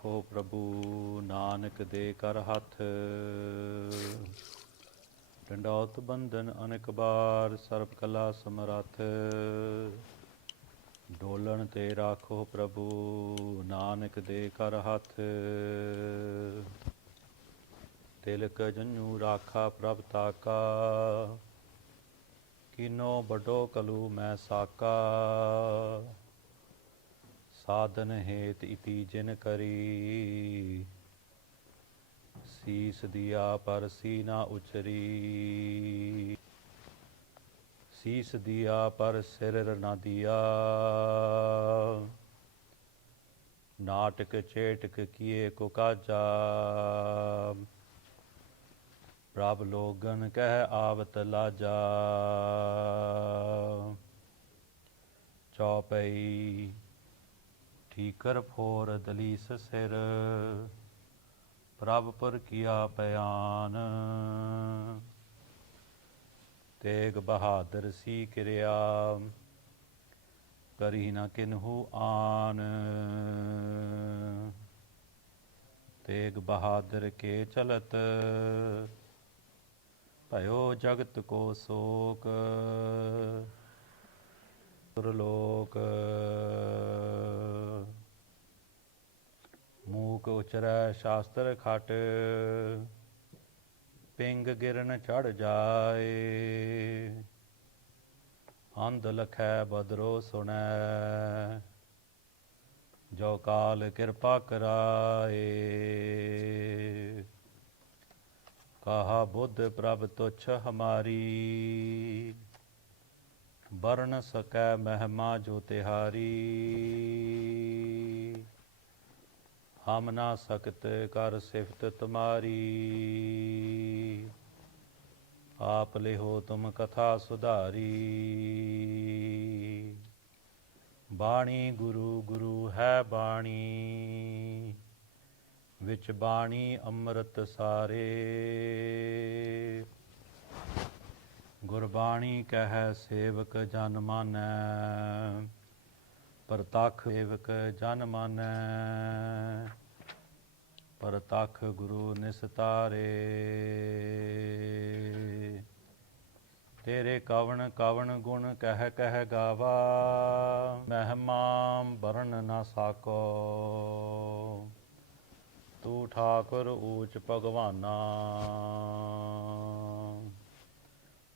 ਰਾਖੋ ਪ੍ਰਭੂ ਨਾਨਕ ਦੇ ਕਰ ਹੱਥ। ਡੰਡੌਤ ਬੰਧਨ ਅਨੇਕ ਬਾਰ ਸਰਬ ਕਲਾ ਸਮਰੱਥ। ਡੋਲਣ ਤੇ ਰਾਖੋ ਪ੍ਰਭੂ ਨਾਨਕ ਦੇ ਕਰ ਹੱਥ। ਤਿਲਕ ਜੰਝੂ ਰਾਖਾ ਪ੍ਰਭ ਤਾਕਾ ਕੀਨੋ ਵੱਡੋ ਕਲੂ ਮੈਂ ਸਾਕਾ। ਸਾਧਨ ਹੇਤ ਇਤੀ ਜਿਨ ਕਰੀ ਸੀਸ ਦਿਆ ਪਰ ਸੀ ਨਾ ਉਚਰੀ। ਸੀਸ ਦਿਆ ਪਰ ਸਿਰ ਨਾ ਦਿਆ ਨਾਟਕ ਚੇਟਕ ਕੀਏ ਕੋ ਕਾਜਾ। ਪ੍ਰਭ ਲੋਗਨ ਕਹਿ ਆਵਤ ਲਾਜਾ। ਚੌਪਈ ਠੀਕਰ ਫੋਰ ਦਲੀਸ ਸਿਰ ਪ੍ਰਭ ਪੁਰ ਕੀਆ ਪਿਆਨ। ਤੇਗ ਬਹਾਦਰ ਸੀ ਕਿਰਿਆ ਕਰੀ ਨ ਕਿਨਹੂ ਆਨ। ਤੇਗ ਬਹਾਦਰ ਕੇ ਚਲਤ ਭਇਓ ਜਗਤ ਕੋ ਸੋਕ। ਸੁਰਲੋਕ ਮੂਕ ਉਚਰੈ ਸ਼ਾਸਤਰ ਖਟ ਪਿੰਗ ਗਿਰਨ ਚੜ ਜਾਏ। ਅੰਧ ਲਖੈ ਬਦਰੋ ਸੁਣੈ ਜੋ ਕਾਲ ਕਿਰਪਾ ਕਰਾਏ। ਕਹਾ ਬੁੱਧ ਪ੍ਰਭ ਤੁਛ ਹਮਾਰੀ ਬਰਨ ਸਕੈ ਮਹਿਮਾ ਜੋ ਤਿਹਾਰੀ। ਹਮ ਨਾ ਸਕਤ ਕਰ ਸਿਫਤ ਤੁਮਾਰੀ ਆਪ ਲਿਹੋ ਤੁਮ ਕਥਾ ਸੁਧਾਰੀ। ਬਾਣੀ ਗੁਰੂ ਗੁਰੂ ਹੈ ਬਾਣੀ ਵਿੱਚ ਬਾਣੀ ਅੰਮ੍ਰਿਤ ਸਾਰੇ। ਗੁਰਬਾਣੀ ਕਹਿ ਸੇਵਕ ਜਨ ਮਾਨੈ ਪ੍ਰਤੱਖ ਸੇਵਕ ਜਨ ਮਾਨੈ। ਪ੍ਰਤੱਖ ਗੁਰੂ ਨਿਸਤਾਰੇ ਤੇਰੇ ਕਵਣ ਕਵਣ ਗੁਣ ਕਹਿ ਕਹਿ ਗਾਵਾ। ਮਹਿਮਾ ਬਰਨ ਨਾ ਸਾਕੋ ਤੂੰ ਠਾਕੁਰ ਊਚ ਭਗਵਾਨਾ।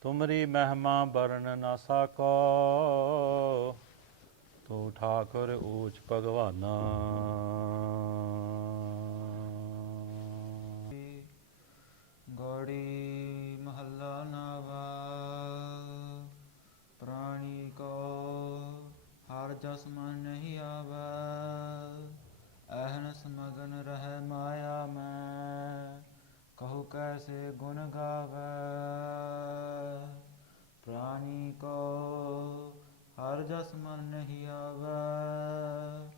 ਤੁਮਰੀ ਮਹਿਮਾ ਬਰਨ ਨਾ ਸਾਕੋ ਤੂੰ ਠਾਕੁਰ ਊਚ ਭਗਵਾਨਾ। ਗੌੜੀ ਮਹੱਲਾ ਨਾਵਾ। ਪ੍ਰਾਣੀ ਕੋ ਹਰ ਜਸ ਮਨ ਨਹੀਂ ਆਵੈ। ਅਹਨਸ ਮਗਨ ਰਹਿ ਮਾਇਆ ਮੈਂ ਕਹੂ ਕੈਸੇ ਗੁਣ ਗਾਵੈ। ਪ੍ਰਾਣੀ ਕੋ ਹਰ ਜਸ ਮਨ ਨਹੀਂ ਆਵੈ।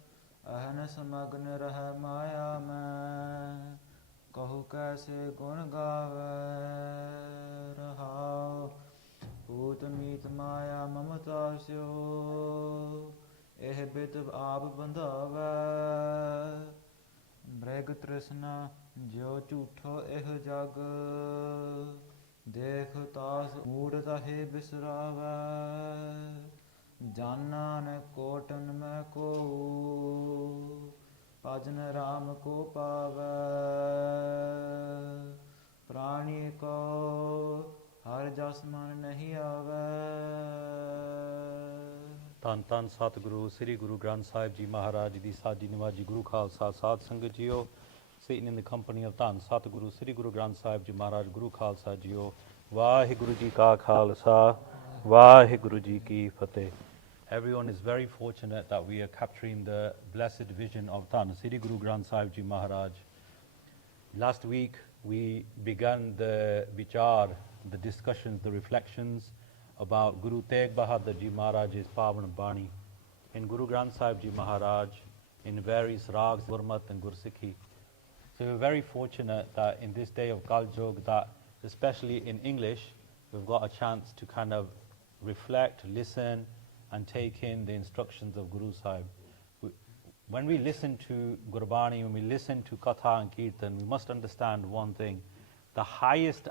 ਅਹਨਸ ਮਗਨ ਰਹਿ ਮਾਇਆ ਮੈਂ ਕਹੂ ਕੈਸੇ ਗੁਣ ਗਾਵੈ। ਰਹਾਉ ਪੂਤ ਮੀਤ ਮਾਇਆ ਮਮਤਾ ਸਿਓ ਇਹ ਬਿਦ ਆਪ ਬੰਧਾਵੈ। ਮ੍ਰਿਗ ਤ੍ਰਿਸ਼ਨਾ ਜਿਉ ਝੂਠੋ ਇਹ ਜਗ ਦੇਖ ਤਾਸ ਮੂੜ ਤਾਹੇ ਬਿਸਰਾਵੈ। ਜਾਨਾ ਨ ਕੋਟਨ ਮੈਂ ਕੋ ਭਜਨ ਰਾਮ ਕੋ ਪਾਵੈ। ਪ੍ਰਾਣੀ ਕੋ ਹਰ ਜਸ ਮਨ ਨਹੀਂ ਆਵੈ। ਧੰਨ ਧੰਨ ਸਤਿਗੁਰੂ ਸ੍ਰੀ ਗੁਰੂ ਗ੍ਰੰਥ ਸਾਹਿਬ ਜੀ ਮਹਾਰਾਜ ਦੀ ਸਾਜੀ ਨਿਵਾਜੀ ਗੁਰੂ ਖਾਲਸਾ ਸਾਧ ਸੰਗਤ JIO. Sitting in the company of ਧੰਨ ਸਤਿਗੁਰੂ ਸ੍ਰੀ ਗੁਰੂ ਗ੍ਰੰਥ ਸਾਹਿਬ ਜੀ ਮਹਾਰਾਜ ਗੁਰੂ ਖਾਲਸਾ ਜੀਓ। ਵਾਹਿਗੁਰੂ ਜੀ ਕਾ ਖਾਲਸਾ ਵਾਹਿਗੁਰੂ ਜੀ ਕੀ ਫਤਿਹ। Everyone is very fortunate that we are capturing the blessed vision of Dhan Sri Guru Granth Sahib Ji Maharaj. Last week we began the vichar, the discussions, the reflections about Guru Tegh Bahadur Ji Maharaj's Pavan Bani in Guru Granth Sahib Ji Maharaj in various rags, Gurmat and Gursikhi. So we're very fortunate that in this day of Kal Yug, that especially in English, we've got a chance to kind of reflect, listen, and take in the instructions of Guru Sahib. when we listen to Gurbani, when we listen to Katha and Kirtan, we must understand one thing. The highest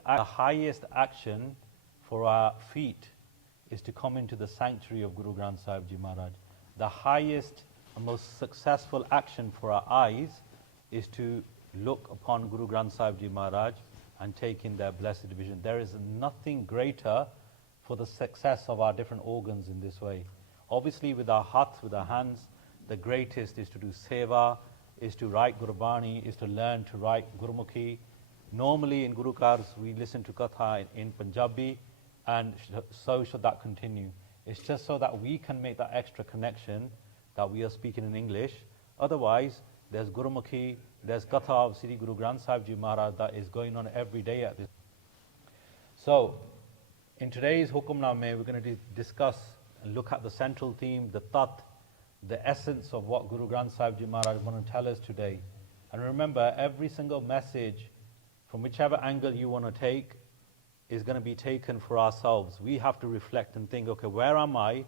action for our feet is to come into the sanctuary of Guru Granth Sahib Ji Maharaj. The highest and most successful action for our eyes is to look upon Guru Granth Sahib Ji Maharaj and take in their blessed vision. There is nothing greater for the success of our different organs in this way. Obviously with our hearts, with our hands, the greatest is to do seva, is to write Gurbani, is to learn to write Gurmukhi. Normally in Guru Kars we listen to Katha in Punjabi, and so should that continue. It's just so that we can make that extra connection that we are speaking in English. Otherwise, there's Gurmukhi, there's Katha of Sri Guru Granth Sahib Ji Maharaj that is going on every day at this. So, in today's Hukamname, we're going to discuss and look at the central theme, the Tat, the essence of what Guru Granth Sahib Ji Maharaj want to tell us today. And remember, every single message, from whichever angle you want to take, is going to be taken for ourselves. We have to reflect and think, okay, where am I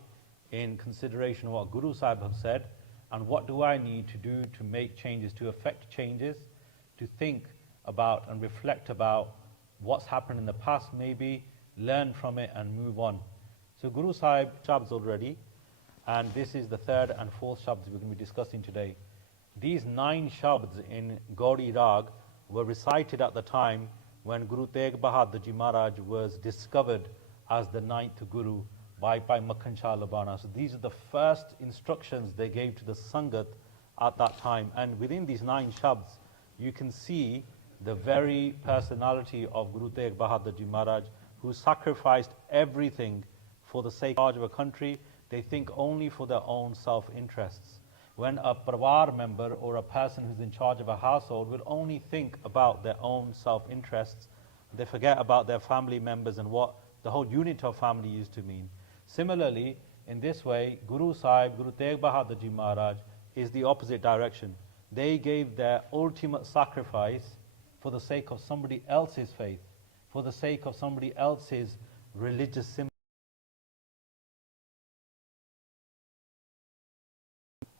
in consideration of what Guru Sahib have said, and what do I need to do to make changes, to affect changes, to think about and reflect about what's happened in the past, maybe learn from it and move on. So Guru Sahib Shabds already, and this is the third and fourth Shabds we're going to be discussing today. These 9 Shabds in Gaudi Rag were recited at the time when Guru Tegh Bahadur Ji Maharaj was discovered as the 9th Guru by Makhan Shah Labana. So these are the first instructions they gave to the Sangat at that time. And within these 9 Shabds, you can see the very personality of Guru Tegh Bahadur Ji Maharaj, who sacrificed everything for the sake of a country. They think only for their own self-interests. When a Parvar member or a person who's in charge of a household will only think about their own self-interests, they forget about their family members and what the whole unit of family used to mean. Similarly, in this way, Guru Sahib, Guru Tegh Bahadur Ji Maharaj is the opposite direction. They gave their ultimate sacrifice for the sake of somebody else's faith, for the sake of somebody else's religious symbol.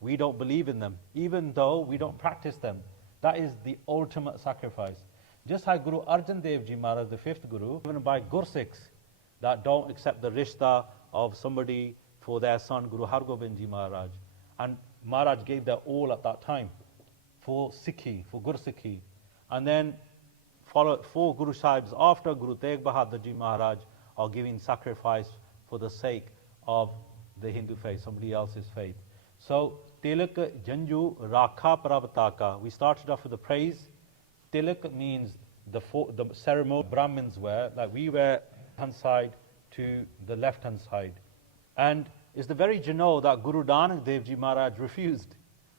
We don't believe in them, even though we don't practice them. That is the ultimate sacrifice. Just like Guru Arjan Dev Ji Maharaj, the 5th Guru, even by Gursikhs that don't accept the rishta of somebody for their son, Guru Hargobind Ji Maharaj. And Maharaj gave their all at that time for Sikhi, for Gursikhi. And then 4 Guru Sahibs after Guru Tegh Bahadur Ji Maharaj are giving sacrifice for the sake of the Hindu faith, somebody else's faith. So, Tilak Janju Rakha Pravataka. We started off with the praise. Tilak means the ceremony Brahmins wear, like we wear hand side to the left hand side. And it's the very Jano that Guru Nanak Dev Ji Maharaj refused.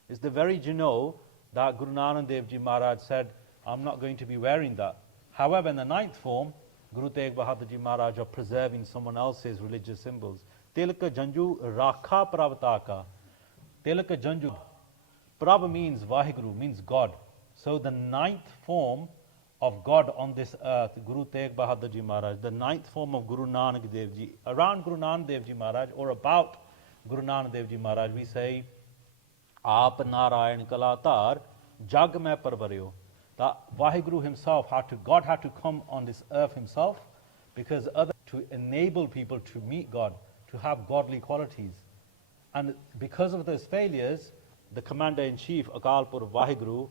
It's the very Jano that Guru Nanak Dev Ji Maharaj said, I'm not going to be wearing that. However, in the 9th form, Guru Tegh Bahadur Ji Maharaj are preserving someone else's religious symbols. Tilka Janju Rakha Pravataka. Tilaka Janju. Prabh means Vaheguru, means God. So the 9th form of God on this earth, Guru Tegh Bahadur Ji Maharaj, the 9th form of Guru Nanak Dev Ji, around Guru Nanak Dev Ji Maharaj or about Guru Nanak Dev Ji Maharaj, we say, Aap Narayan Kalatar Jag Mein Parvaryo. That Vaheguru himself God had to come on this earth himself, because to enable people to meet God, to have godly qualities. And because of those failures, the Commander-in-Chief, Akalpur Vaheguru,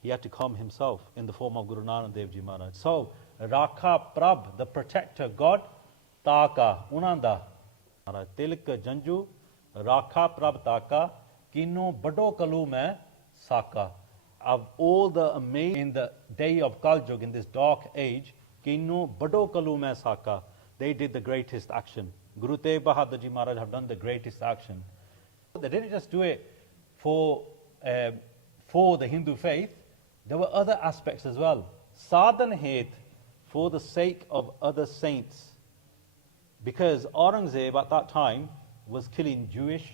he had to come himself in the form of Guru Nanak Dev Ji Maharaj. So, Rakha Prabh, the protector God, Taka, Unanda. Tilka Janju, Rakha Prabh Taka, Kino Bado Kalu Me Saka. Of all the amazing in the day of Kaljug, in this dark age, Kino Bado Kalu Me Saka, they did the greatest action. Guru Tegh Bahadur Ji Maharaj have done the greatest action. They didn't just do it for the Hindu faith. There were other aspects as well. Sadhan Het, for the sake of other saints. Because Aurangzeb at that time was killing Jewish,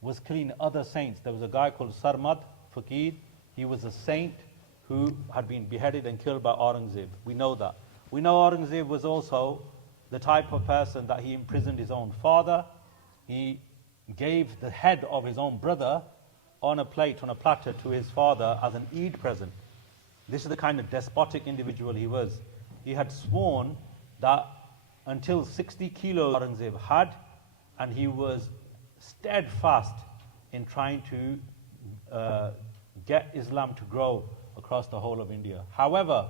was killing other saints. There was a guy called Sarmad Fakir. He was a saint who had been beheaded and killed by Aurangzeb. We know that. We know Aurangzeb was also the type of person that he imprisoned his own father. He gave the head of his own brother on a plate, on a platter to his father as an Eid present. This is the kind of despotic individual he was. He had sworn that until 60 kilos Aurangzeb had, and he was steadfast in trying to get Islam to grow across the whole of India. However,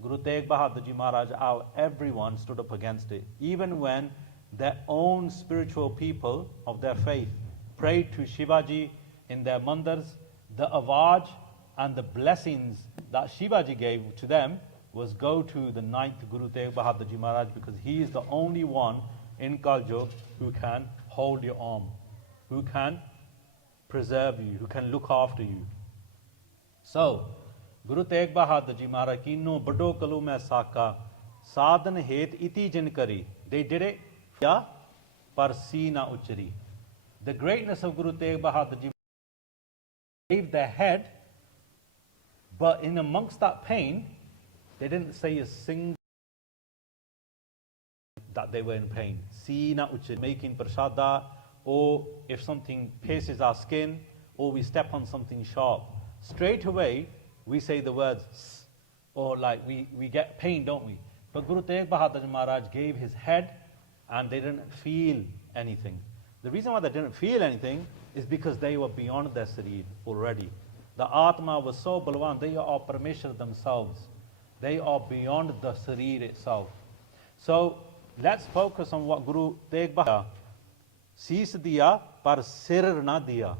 Guru Tegh Bahadur Ji Maharaj, everyone stood up against it. Even when their own spiritual people of their faith prayed to Shivaji in their mandars, the awaj and the blessings that Shivaji gave to them was go to the 9th Guru Tegh Bahadur Ji Maharaj, because he is the only one in Kaljog who can hold your arm, who can preserve you, who can look after you. So, Guru Tegh Bahadur Ji Maharaj kino bado kalume saka sadhan het iti jin kari. They did it ya par si na uchari. The greatness of Guru Tegh Bahadur Ji gave their head, but in amongst that pain, they didn't say a single that they were in pain. Si na uchari, making prashada, or if something pierces our skin, or we step on something sharp, straight away we say the words S, or like we get pain, don't we? But Guru Tegh Bahadur Maharaj gave his head and they didn't feel anything. The reason why they didn't feel anything is because they were beyond their sareer already. The Atma was so balwan, they are Parmeshwar themselves. They are beyond the sareer itself. So let's focus on what Guru Tegh Bahadur Sees diya par sir na diya.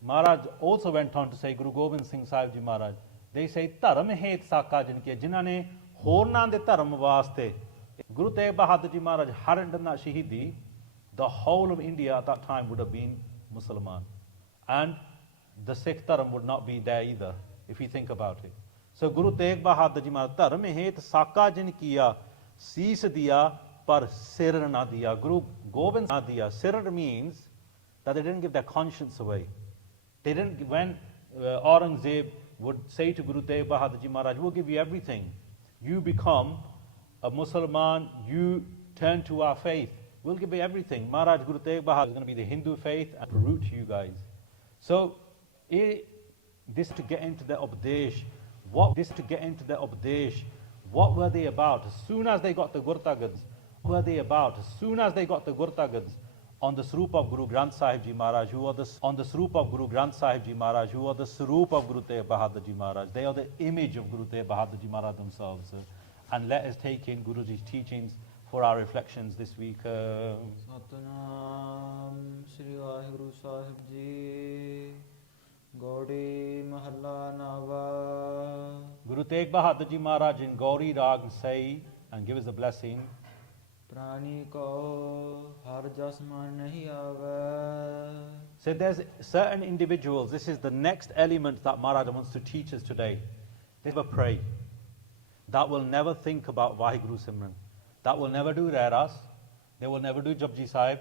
Maharaj also went on to say, Guru Gobind Singh Sahib Ji Maharaj, they say, Dharam het saka jinke, jinane hornan de dharam vaste. Guru Tegh Bahadur Ji Maharaj hadn't done that Shaheedi, the whole of India at that time would have been Musliman. And the Sikh dharam would not be there either, if you think about it. So Guru Tegh Bahadur Ji Maharaj, Dharam het saka jin kiya, sees diya par sir na diya. Guru Gobind na diya. Sir means that they didn't give their conscience away. They didn't, when Aurangzeb would say to Guru Tegh Bahadur Ji Maharaj, we'll give you everything. You become a Musliman, you turn to our faith. We'll give you everything. Maharaj Guru Tegh Bahadur is going to be the Hindu faith and root you guys. So, this to get into the Upadesh. What were they about? As soon as they got the Gurtagads, what were they about? As soon as they got the Gurtagads, on the Swarup of Guru Granth Sahib Ji Maharaj, who are the Swarup of Guru Granth Sahib Ji Maharaj, who are the Swarup of Guru Tegh Bahadur Ji Maharaj. They are the image of Guru Tegh Bahadur Ji Maharaj themselves. And let us take in Guruji's teachings for our reflections this week. Satnam Shri Vaheguru Sahib Ji, Gauri Mahalla Nava. Guru Tegh Bahadur Ji Maharaj in Gauri Rag say and give us the blessing. Prani ko har jasman nahi aave. So there's certain individuals, this is the next element that Maharaj wants to teach us today. They never pray. That will never think about Vaheguru Simran. That will never do Rairas. They will never do Japji Sahib.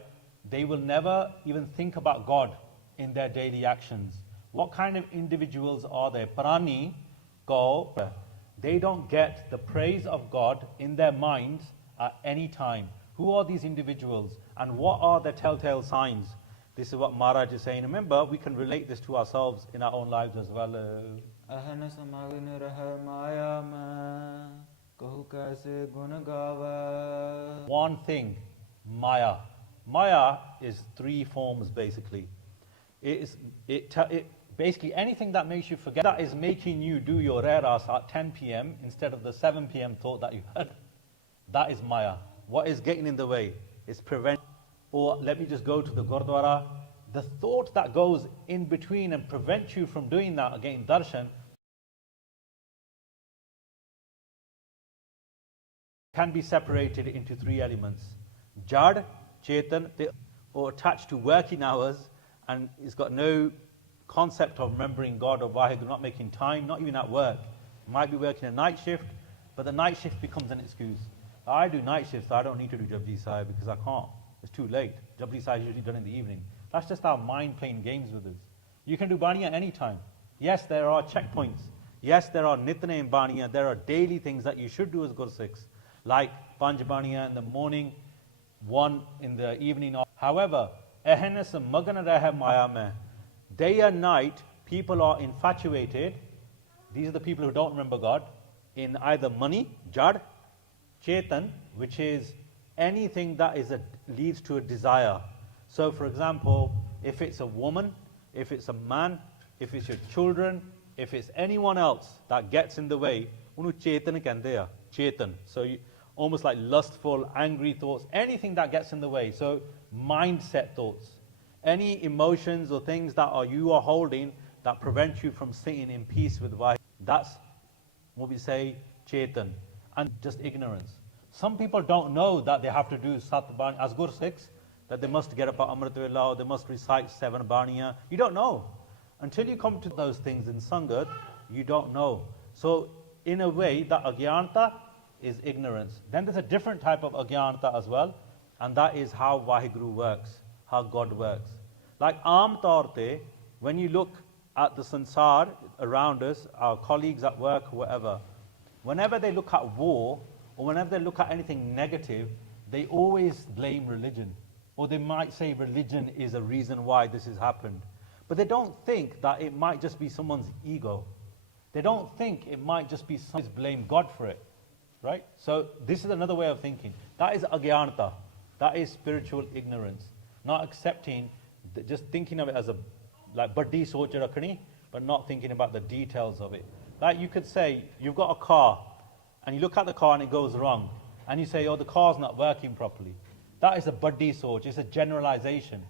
They will never even think about God in their daily actions. What kind of individuals are they? Prani ko. They don't get the praise of God in their minds at any time. Who are these individuals and what are their telltale signs? This is what Maharaj is saying. Remember, we can relate this to ourselves in our own lives as well. One thing, Maya. Maya is three forms basically. Basically anything that makes you forget, that is making you do your Rairas at 10 p.m. instead of the 7 p.m. thought that you had. That is Maya. What is getting in the way? It's prevent, or let me just go to the gurdwara. The thought that goes in between and prevents you from doing that, again, darshan, can be separated into three elements. Jad, Chetan, or attached to working hours, and it's got no concept of remembering God or Vaheguru, not making time, not even at work. Might be working a night shift, but the night shift becomes an excuse. I do night shifts, so I don't need to do Japji Sahib because I can't. It's too late. Japji Sahib is usually done in the evening. That's just our mind playing games with us. You can do Bani at any time. Yes, there are checkpoints. Yes, there are Nitane Bani. There are daily things that you should do as Gursikhs, like Panj Bani in the morning, one in the evening. However, ehnes magan rahe maya mein, day and night, people are infatuated, these are the people who don't remember God, in either money, jad, chetan, which is anything that leads to a desire. So for example, if it's a woman, if it's a man, if it's your children, if it's anyone else that gets in the way, unu chetan kende a, chetan. So almost like lustful, angry thoughts, anything that gets in the way. So mindset thoughts, any emotions or things that you are holding that prevent you from sitting in peace with Vaheguru. That's what we say chetan, and just ignorance. Some people don't know that they have to do Sat Bani, as Gur 6, that they must get up at Amrit Vela, or they must recite 7 Baniya. You don't know. Until you come to those things in Sangat, you don't know. So, in a way, that Agyanta is ignorance. Then there's a different type of Agyanta as well, and that is how Vaheguru works, how God works. Like Aam Taur te, when you look at the sansar around us, our colleagues at work, whoever, whenever they look at war, or whenever they look at anything negative, they always blame religion. Or they might say religion is a reason why this has happened. But they don't think that it might just be someone's ego. They don't think it might just be someone's blame God for it. Right? So this is another way of thinking. That is agyanata. That is spiritual ignorance. Not accepting, just thinking of it as a like baddi soch rakhni, but not thinking about the details of it. Like you could say, you've got a car, and you look at the car and it goes wrong, and you say, oh, the car's not working properly. That is a baddi soch, it's a generalization.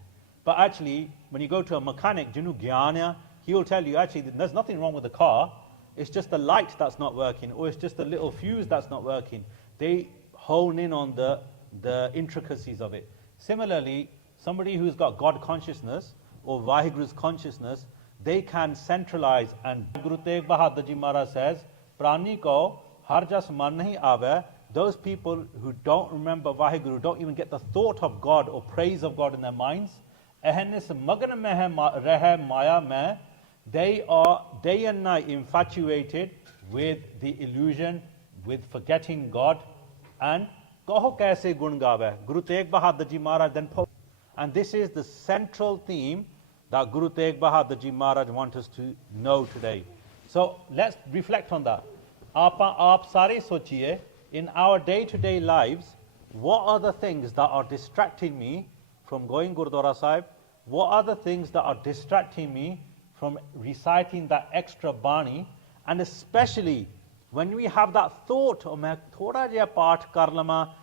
But actually, when you go to a mechanic, Jinu Gyanya, he will tell you, actually, there's nothing wrong with the car, it's just the light that's not working, or it's just a little fuse that's not working. They hone in on the intricacies of it. Similarly, somebody who's got God consciousness, or Vaheguru's consciousness, they can centralize. And Guru Tegh Bahadur Ji Maharaj says, Prani ko har jas man nahi aave. Those people who don't remember Vaheguru, don't even get the thought of God or praise of God in their minds. Ehnis magan mein rehe maya mein. They are day and night infatuated with the illusion, with forgetting God. And kaho kaise gun gaave. Guru Tegh Bahadur Ji Maharaj then. And this is the central theme that Guru Tegh Bahadur Ji Maharaj wants us to know today. So let's reflect on that. Aap sare sochiye, in our day-to-day lives, what are the things that are distracting me from going Gurdwara Sahib? What are the things that are distracting me from reciting that extra Bani? And especially when we have that thought, oh, main thoda jaya paath kar lama,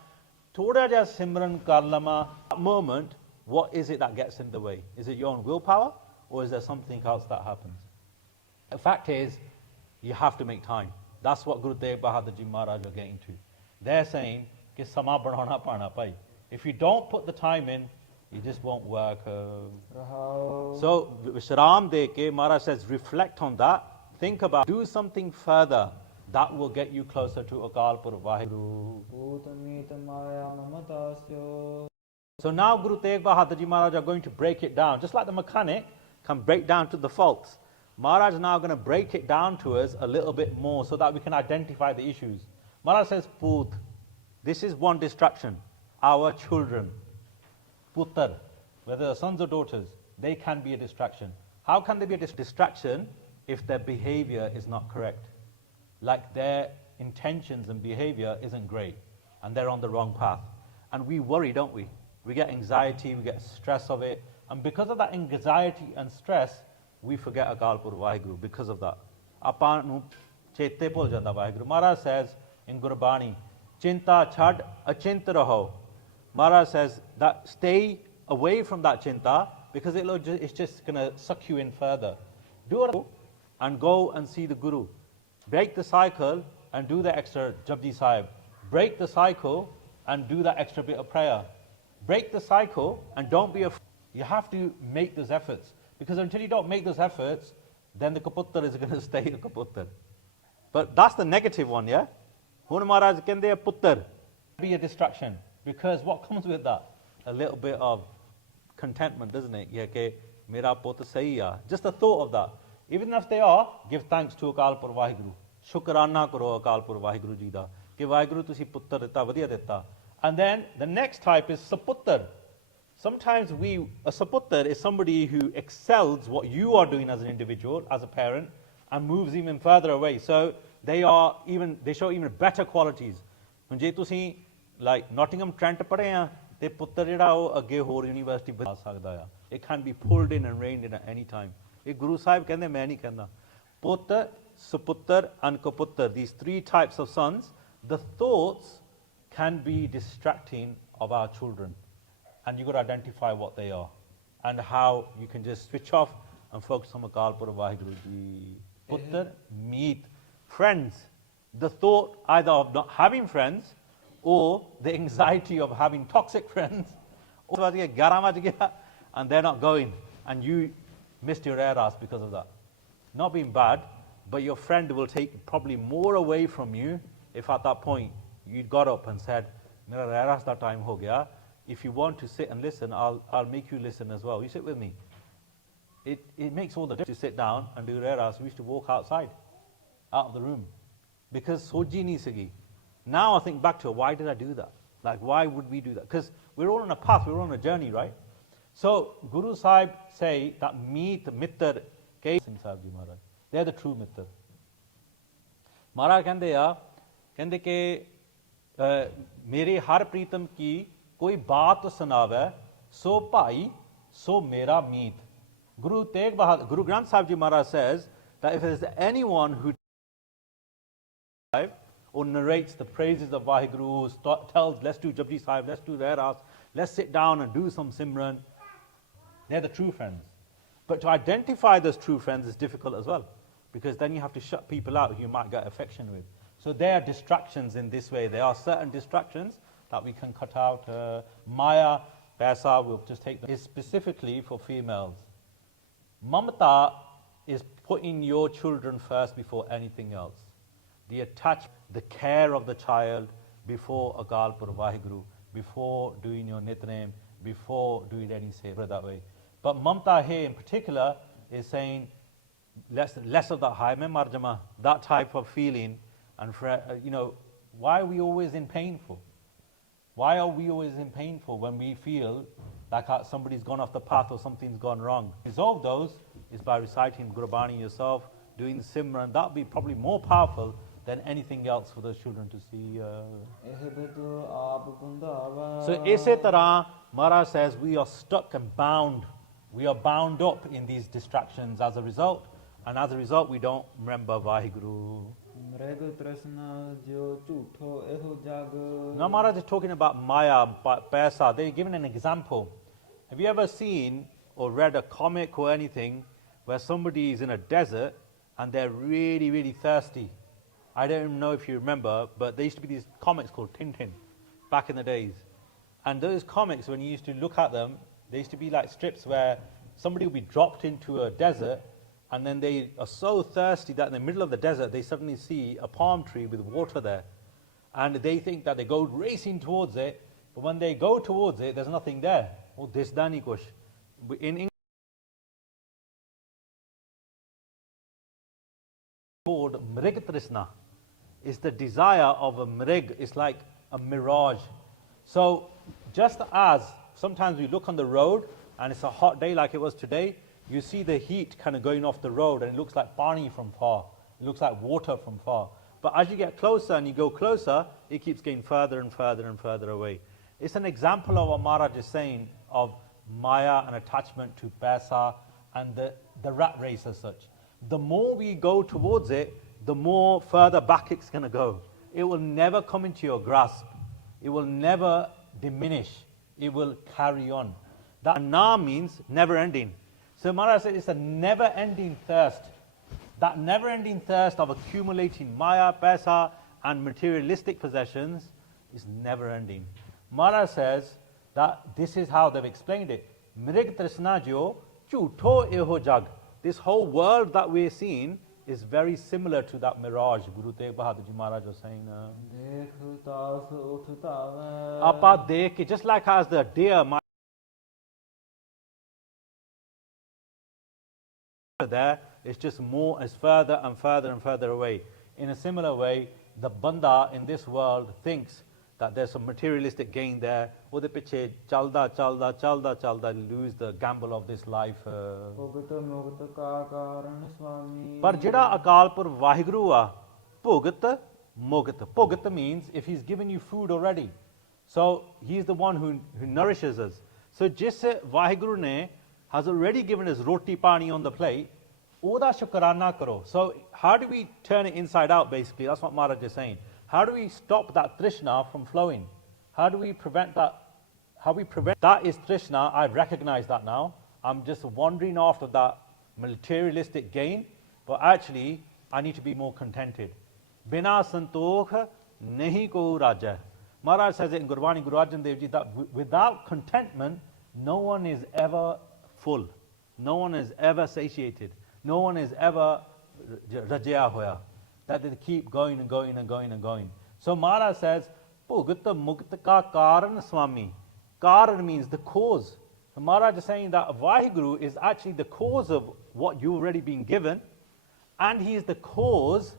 thoda jaya simran kar lama, that moment, what is it that gets in the way? Is it your own willpower, or is there something else that happens? The fact is, you have to make time. That's what Guru Tegh Bahadur Ji Maharaj are getting to. They're saying, ki sama banana pana pai. If you don't put the time in, it just won't work. So, Vishram Deke, Maharaj says, reflect on that, think about, do something further that will get you closer to Akal Purkh Vaheguru. So now Guru Tegh Bahadur Ji Maharaj are going to break it down. Just like the mechanic can break down to the faults, Maharaj is now going to break it down to us a little bit more so that we can identify the issues. Maharaj says, Put, this is one distraction. Our children, Puttar, whether they're sons or daughters, they can be a distraction. How can they be a distraction if their behavior is not correct? Like their intentions and behavior isn't great, and they're on the wrong path. And we worry, don't we? We get anxiety, we get stress of it. And because of that anxiety and stress, we forget Akal Purkh Vaheguru because of that. Apan nu chete bhul janda Vaheguru. Maharaj says in Gurbani, Chinta chhad achint raho. Maharaj says that stay away from that chinta because it's just going to suck you in further. Do it and go and see the Guru. Break the cycle and do the extra Japji Sahib. Break the cycle and do that extra bit of prayer. Break the cycle and don't be afraid. You have to make those efforts. Because until you don't make those efforts, then the kaputtar is going to stay a kaputtar. But that's the negative one, yeah? Hun Maharaj kende puttar. Be a distraction. Because what comes with that? A little bit of contentment, doesn't it? Yeah, ke mera put sahi hai. Just the thought of that. Even if they are, give thanks to Akal Purkh Vaheguru. Shukrana karo Akal Purkh Vaheguru ji da. Ke Vaheguru tusi puttar ditta, vadiya ditta. And then the next type is saputtar. Sometimes a saputtar is somebody who excels what you are doing as an individual, as a parent, and moves even further away. So they show even better qualities. ਹੁਣ ਜੇ ਤੁਸੀਂ like Nottingham Trent ਪੜ੍ਹੇ ਆ ਤੇ ਪੁੱਤਰ ਜਿਹੜਾ ਉਹ ਅੱਗੇ ਹੋਰ ਯੂਨੀਵਰਸਿਟੀ ਬਣਾ ਸਕਦਾ ਆ. It can be pulled in and reined in at any time. ਇਹ ਗੁਰੂ ਸਾਹਿਬ ਕਹਿੰਦੇ, ਮੈਂ ਨਹੀਂ ਕਹਿੰਦਾ. ਪੁੱਤਰ, ਸੁਪੁੱਤਰ and kaputtar, these three types of sons, the thoughts can be distracting of our children. And you've got to identify what they are and how you can just switch off and focus on Akal Purab Vaheguru Ji. Puttar, meet, friends. The thought either of not having friends or the anxiety of having toxic friends. And they're not going. And you missed your eras because of that. Not being bad, but your friend will take probably more away from you if at that point you got up and said, Mera eras da time ho gaya. If you want to sit and listen, I'll make you listen as well. You sit with me. It makes all the difference to sit down and do reras. We used to walk outside, out of the room. Because soji ni sigi. Now I think back to it, why did I do that? Like, why would we do that? Because we're all on a path, we're on a journey, right? So, Guru Sahib say that meet mittar Tegh Singh Sahib Ji Maharaj. They're the true mittar. Maharaj kende ke mere har pritam ki कोई बात सुनावे सो भाई सो मेरा मीत. Guru Tegh Bahadur, Guru Granth Sahib Ji Maharaj says that if there's anyone who or narrates the praises of Vaheguru, tells let's do Japji Sahib, let's do Reras, let's sit down and do some Simran, they're the true friends. But to identify those true friends is difficult as well, because then you have to shut people out who you might get affection with. So there are distractions in this way. There are certain distractions that we can cut out. Maya, Paisa, we'll just take them, is specifically for females. Mamata is putting your children first before anything else. The attachment, the care of the child before Akal Purab Vaheguru, before doing your Nitnem, before doing any seva that way. But Mamta here in particular is saying less of that high marjama, that type of feeling. And why are we always in painful? Why are we always in painful when we feel like somebody's gone off the path or something's gone wrong? Resolve those is by reciting Gurbani yourself, doing the Simran. That would be probably more powerful than anything else for those children to see. So, Ise Tarah, Maharaj says we are stuck and bound. We are bound up in these distractions as a result. And as a result, we don't remember Vaheguru. Now Maharaj is talking about Maya, Paisa. They're giving an example. Have you ever seen or read a comic or anything where somebody is in a desert and they're really, really thirsty? I don't even know if you remember, but there used to be these comics called Tintin back in the days. And those comics, when you used to look at them, they used to be like strips where somebody would be dropped into a desert, and then they are so thirsty that in the middle of the desert, they suddenly see a palm tree with water there. And they think that they go racing towards it, but when they go towards it, there's nothing there. Oh, this Dani Kush. In English, called Mrig Trisna. It's the desire of a mrig. It's like a mirage. So, just as sometimes we look on the road, and it's a hot day like it was today, you see the heat kind of going off the road, and it looks like Bani from far. It looks like water from far. But as you get closer and you go closer, it keeps getting further and further and further away. It's an example of what Maharaj is saying of Maya and attachment to Paisa and the rat race as such. The more we go towards it, the more further back it's going to go. It will never come into your grasp. It will never diminish. It will carry on. That na means never ending. So Maharaj said it's a never-ending thirst. That never-ending thirst of accumulating Maya, Paisa and materialistic possessions is never-ending. Maharaj says that this is how they've explained it. Mrig Trisna jo chutho eho jag. This whole world that we're seeing is very similar to that mirage. Guru Tegh Bahadur Ji Maharaj was saying, Apa dekh, just like as the deer there, it's just more, it's further and further and further away. In a similar way, the banda in this world thinks that there's some materialistic gain there. ਉਹਦੇ ਪਿੱਛੇ ਚੱਲਦਾ lose the gamble of this life. ਭੁਗਤ ਮੁਕਤ ਕਾ ਕਾਰਨ ਸੁਆਮੀ ਪਰ ਜਿਹੜਾ ਅਕਾਲ ਪੁਰਖ ਵਾਹਿਗੁਰੂ ਆ ਭੁਗਤ ਮੁਕਤ. Bhugat means if he's given you food already. So he's the one who nourishes us. So ਜਿਸ ਵਾਹਿਗੁਰੂ ਨੇ has already given us roti pani on the plate, ਉਹਦਾ ਸ਼ੁਕਰਾਨਾ ਕਰੋ. So how do we turn it inside out basically? That's what Maharaj is saying. How do we stop that trishna from flowing? How do we prevent that? How we prevent that is trishna. I've recognized that now. I'm just wandering after that materialistic gain, but actually I need to be more contented. Bina santokh nahi ko raja. Maharaj says it in Gurbani, Guru Arjan Dev Ji, that without contentment, no one is ever full. No one is ever satiated. No one is ever rajaya hoya. That they keep going and going and going and going. So Maharaj says, Bhugata Mukta Ka Karan Swami. Karan means the cause. So Maharaj is saying that Vaheguru is actually the cause of what you've already been given, and he is the cause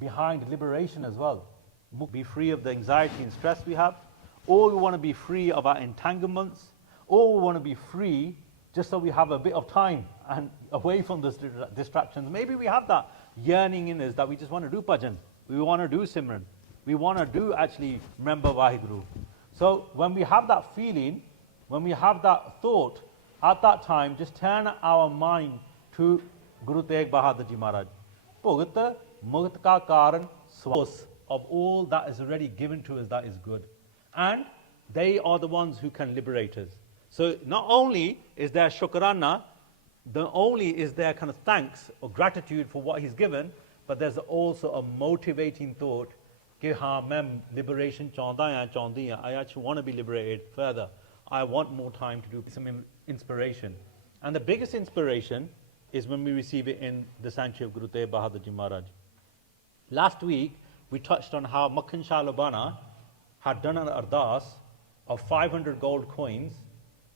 behind liberation as well. Be free of the anxiety and stress we have, or we want to be free of our entanglements, or we want to be free just so we have a bit of time and away from the distractions. Maybe we have that yearning in us that we just want to do bhajan, we want to do simran, we want to do actually remember Vaheguru. So when we have that feeling, when we have that thought, at that time just turn our mind to Guru Tegh Bahadur Ji Maharaj. Bhugata Mukt Ka Karan source of all that is already given to us that is good. And they are the ones who can liberate us. So not only is there shukrana, not only is there kind of thanks or gratitude for what he's given, but there's also a motivating thought, कि हाँ मैं liberation चाहती हूँ, I actually want to be liberated further. I want more time to do some inspiration. And the biggest inspiration is when we receive it in the sanctuary of Guru Tegh Bahadur Ji Maharaj. Last week, we touched on how Makhan Shah Labana had done an ardas of 500 gold coins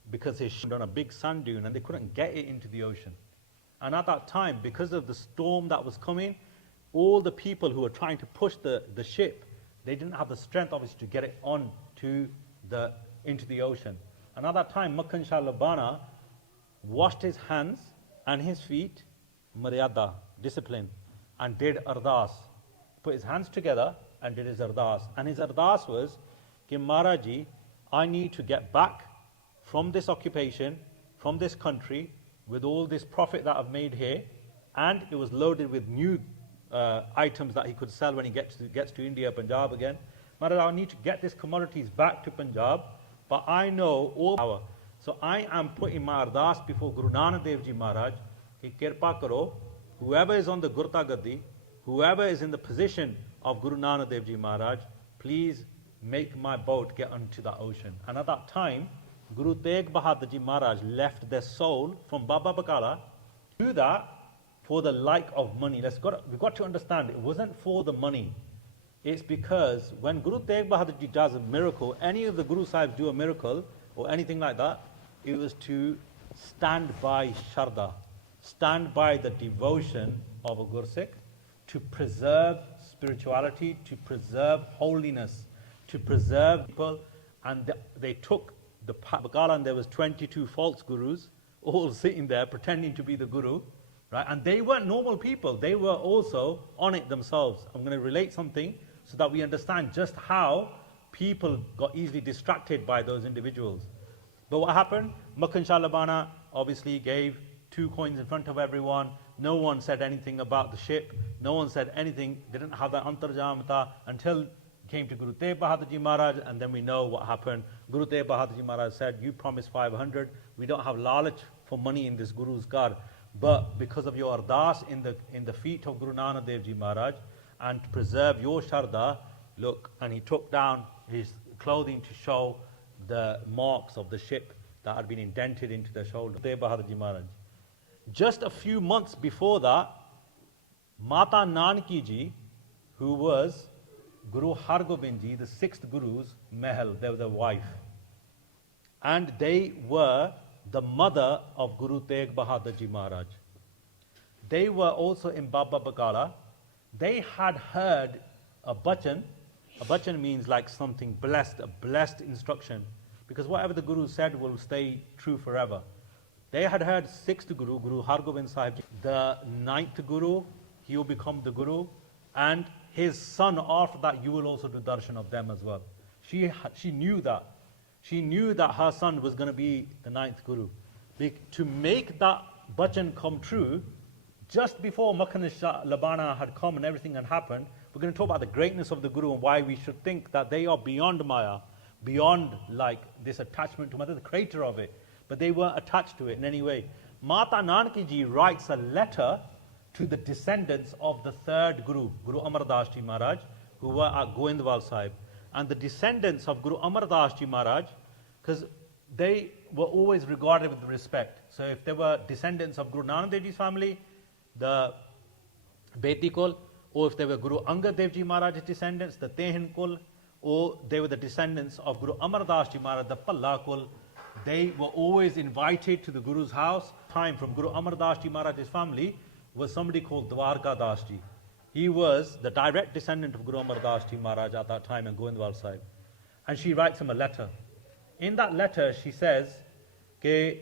because he had done a big sand dune and they couldn't get it into the ocean. And at that time, because of the storm that was coming, all the people who were trying to push the ship, they didn't have the strength obviously to get it on to into the ocean. And at that time, Makhan Shah Labana washed his hands and his feet, maryada, discipline, and did ardas. Put his hands together and did his ardas. And his ardas was, Ki Maharaji, I need to get back from this occupation, from this country, with all this profit that I've made here, and it was loaded with new items that he could sell when he gets to India, Punjab again. Maharaj, I need to get these commodities back to Punjab, but I know all power. So I am putting my ardas before Guru Nanak Dev Ji Maharaj, ki kirpa karo, whoever is on the Gurta Gaddi, whoever is in the position of Guru Nanak Dev Ji Maharaj, please make my boat get onto the ocean. And at that time, Guru Tegh Bahadur Ji Maharaj left their soul from Baba Bakala to do that for the like of money. We've got to understand, it wasn't for the money. It's because when Guru Tegh Bahadur Ji does a miracle, any of the Guru Sahibs do a miracle or anything like that, it was to stand by Sharda, stand by the devotion of a Gursikh, to preserve spirituality, to preserve holiness, to preserve people. And they took the Bakala, and there was 22 false gurus, all sitting there pretending to be the guru, right? And they weren't normal people. They were also on it themselves. I'm going to relate something so that we understand just how people got easily distracted by those individuals. But what happened? Makhan Shah Labana obviously gave 2 coins in front of everyone. No one said anything about the ship. No one said anything. They didn't have that antarjamata until came to Guru Tegh Bahadur Ji Maharaj, and then we know what happened. Guru Tegh Bahadur Ji Maharaj said, you promised 500. We don't have lalach for money in this Guru's ghar. But because of your ardas in the feet of Guru Nanak Dev Ji Maharaj, and to preserve your sharda, look, and he took down his clothing to show the marks of the ship that had been indented into the shoulder. Tegh Bahadur Ji Maharaj. Just a few months before that, Mata Nanaki Ji, who was Guru Har Gobind Ji, the 6th Guru's Mahal, they were the wife. And they were the mother of Guru Tegh Bahadur Ji Maharaj. They were also in Baba Bakala. They had heard a bhajan A bachan means like something blessed, a blessed instruction, because whatever the Guru said will stay true forever. They had heard 6th Guru, Guru Hargobind Sahib, the 9th Guru, he will become the Guru, and his son after that, you will also do darshan of them as well. She knew that. She knew that her son was going to be the 9th Guru. To make that bachan come true, just before Makhan Labana had come and everything had happened, we're going to talk about the greatness of the Guru and why we should think that they are beyond Maya, beyond like this attachment to Mother, the creator of it. But they weren't attached to it in any way. Mata Nanaki Ji writes a letter to the descendants of the 3rd Guru, Guru Amar Das Ji Maharaj, who were at Goindwal Sahib. And the descendants of Guru Amar Das Ji Maharaj, because they were always regarded with respect. So if they were descendants of Guru Nanak Dev Ji's family, the Beti Kul, or if they were Guru Angad Dev Ji Maharaj's descendants, the Tehin Kul, or they were the descendants of Guru Amar Das Ji Maharaj, the Palla Kul, they were always invited to the Guru's house. Time from Guru Amar Das Ji Maharaj's family was somebody called Dwarka Das Ji. He was the direct descendant of Guru Amar Das Ji Maharaj at that time in Goindwal Sahib. And she writes him a letter. In that letter, she says, "Ke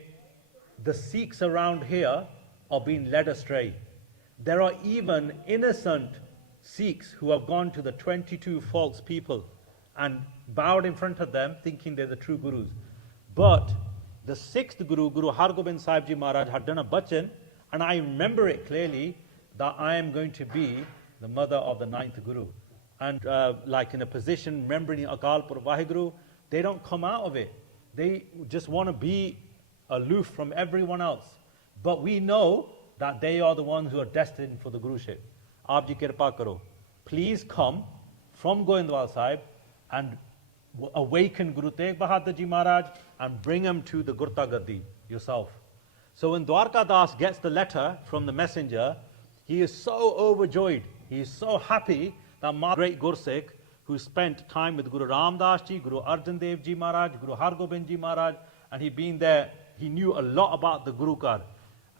the Sikhs around here are being led astray. There are even innocent Sikhs who have gone to the 22 false people and bowed in front of them thinking they're the true Gurus. But the 6th Guru, Guru Hargobind Sahib Ji Maharaj, had done a bachan, and I remember it clearly that I am going to be the mother of the 9th Guru. And like in a position, remembering Akal Pur Vaheguru, they don't come out of it. They just want to be aloof from everyone else. But we know that they are the ones who are destined for the Guruship. Aap ji kirpa karo. Please come from Goindwal Sahib and awaken Guru Tegh Bahadur Ji Maharaj and bring him to the Gurta Gaddi yourself." So when Dwarka Das gets the letter from the messenger, he is so overjoyed. He is so happy that my great Gursikh, who spent time with Guru Ram Das Ji, Guru Arjan Dev Ji Maharaj, Guru Hargobind Ji Maharaj, and he'd been there, he knew a lot about the Guru Kar.